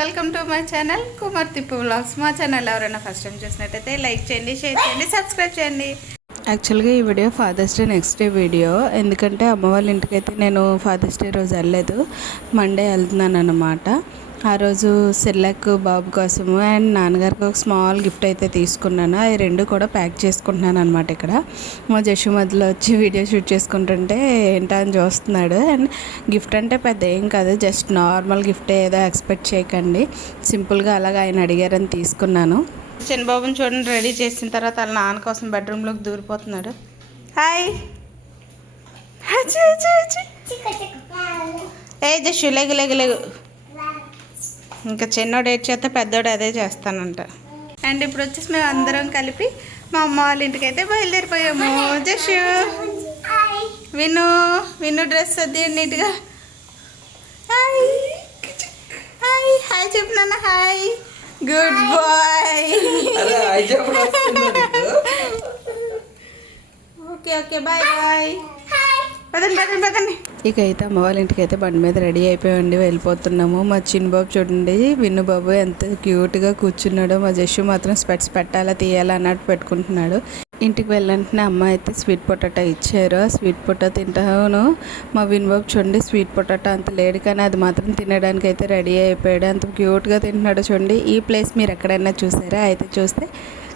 Welcome to my channel Kumar Tippu vlogs. మా channel ఎవరైనా first time చూసినట్టయితే లైక్ చేయండి, షేర్ చేయండి, సబ్స్క్రైబ్ చేయండి. యాక్చువల్గా ఈ video father's day next day video. ఎందుకంటే అమ్మ వాళ్ళ ఇంటికైతే నేను ఫాదర్స్ డే రోజు వెళ్ళలేదు, మండే వెళ్తున్నాను అన్నమాట. ఆ రోజు సెర్లాక్ బాబు కోసము అండ్ నాన్నగారికి ఒక స్మాల్ గిఫ్ట్ అయితే తీసుకున్నాను. అవి రెండు కూడా ప్యాక్ చేసుకుంటున్నాను అనమాట. ఇక్కడ మా జషు మధ్యలో వచ్చి వీడియో షూట్ చేసుకుంటుంటే ఏంటా అని చూస్తున్నాడు. అండ్ గిఫ్ట్ అంటే పెద్ద ఏం కాదు, జస్ట్ నార్మల్ గిఫ్ట్, ఏదో ఎక్స్పెక్ట్ చేయకండి. సింపుల్గా అలాగ ఆయన అడిగారని తీసుకున్నాను. చిన్నబాబుని చూడండి, రెడీ చేసిన తర్వాత వాళ్ళ నాన్న కోసం బెడ్రూమ్లోకి దూరిపోతున్నాడు. హాయ్ ఏ జషు లేగు లేగు లేగు. ఇంకా చిన్నోడు ఏడ్ చేస్తే పెద్దోడు అదే చేస్తానంట. అండ్ ఇప్పుడు వచ్చేసి మేము అందరం కలిపి మా అమ్మ వాళ్ళ ఇంటికి అయితే బయలుదేరిపోయాము. జషు విను డ్రెస్ అది నీట్గా. హాయ్ హాయ్ హాయ్ చెప్పు నాన్న. Hi, good boy. Okay okay bye bye. పదండి. ఇక అయితే అమ్మ వాళ్ళ ఇంటికి అయితే బండి మీద రెడీ అయిపోయండి, వెళ్ళిపోతున్నాము. మా చిన్నబాబు చూడండి, విన్ను బాబు ఎంత క్యూట్గా కూర్చున్నాడో. మా జషు మాత్రం స్పెట్స్ పెట్టాలా తీయాలా అన్నట్టు పెట్టుకుంటున్నాడు. ఇంటికి వెళ్ళంటనే అమ్మ అయితే స్వీట్ పొటాటో ఇచ్చారు. ఆ స్వీట్ పొటాటో తింటాను. మా విన్ బాబు చూడండి, స్వీట్ పొటాటో అంత లేడు కానీ అది మాత్రం తినడానికి అయితే రెడీ అయిపోయాడు. అంత క్యూట్గా తింటున్నాడు. చూడండి, ఈ ప్లేస్ మీరు ఎక్కడైనా చూసారా? అయితే చూస్తే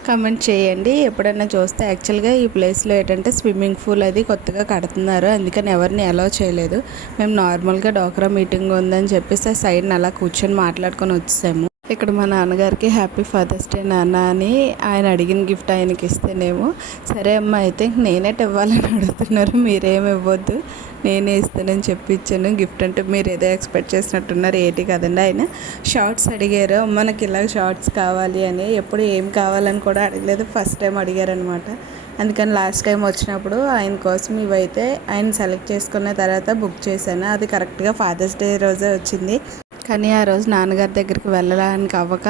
కమెంట్ చేయండి. ఎప్పుడైనా చూస్తే యాక్చువల్గా ఈ ప్లేస్లో ఏంటంటే స్విమ్మింగ్ పూల్ అది కొత్తగా కడుతున్నారు, అందుకని ఎవరిని అలౌ చేయలేదు. మేము నార్మల్గా డోక్రా మీటింగ్ ఉందని చెప్పేసి సైడ్ని అలా కూర్చొని మాట్లాడుకొని వచ్చేసాము. ఇక్కడ మా నాన్నగారికి హ్యాపీ ఫాదర్స్ డే నాన్న అని ఆయన అడిగిన గిఫ్ట్ ఆయనకి ఇస్తేనేమో, సరే అమ్మ అయితే నేనే ఇవ్వాలని అడుగుతున్నారు, మీరేమి ఇవ్వద్దు నేనే ఇస్తానని చెప్పి ఇచ్చాను. గిఫ్ట్ అంటే మీరు ఏదో ఎక్స్పెక్ట్ చేసినట్టున్నారు, ఏంటి కదండి. ఆయన షార్ట్స్ అడిగారు, మనకి ఇలా షార్ట్స్ కావాలి అని. ఎప్పుడు ఏం కావాలని కూడా అడగలేదు, ఫస్ట్ టైం అడిగారనమాట. అందుకని లాస్ట్ టైం వచ్చినప్పుడు ఆయన కోసం ఇవైతే ఆయన సెలెక్ట్ చేసుకున్న తర్వాత బుక్ చేశాను. అది కరెక్ట్గా ఫాదర్స్ డే రోజే వచ్చింది. కానీ ఆ రోజు నాన్నగారి దగ్గరికి వెళ్ళడానికి అవ్వక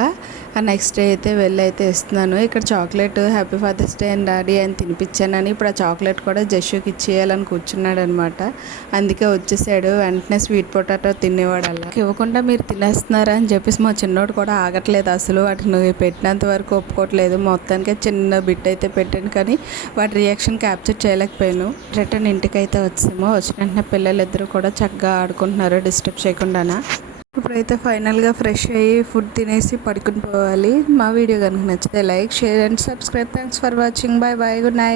ఆ నెక్స్ట్ డే అయితే వెళ్ళైతే ఇస్తున్నాను. ఇక్కడ chocolate happy father's day and daddy అని తినిపించానని ఇప్పుడు ఆ చాక్లెట్ కూడా జషుకి ఇచ్చేయాలని కూర్చున్నాడు అనమాట. అందుకే వచ్చేసాడు. వెంటనే స్వీట్ పొటాటో తినేవాడు. అలా ఇవ్వకుండా మీరు తినేస్తున్నారా అని చెప్పేసి మా చిన్నోడు కూడా ఆగట్లేదు అసలు. వాటిని పెట్టినంత వరకు ఒప్పుకోవట్లేదు. మొత్తానికి చిన్న బిట్ అయితే పెట్టాను కానీ వాటి రియాక్షన్ క్యాప్చర్ చేయలేకపోయాను. రిటర్న్ ఇంటికి అయితే వచ్చాము. వచ్చిన వెంటనే పిల్లలిద్దరూ కూడా చక్కగా ఆడుకుంటున్నారు డిస్టర్బ్ చేయకుండా. ఇప్పుడైతే ఫైనల్గా ఫ్రెష్ అయ్యి ఫుడ్ తినేసి పడుకుని పోవాలి. మా వీడియో కనుక నచ్చితే like, share and subscribe. Thanks for watching. Bye bye, good night.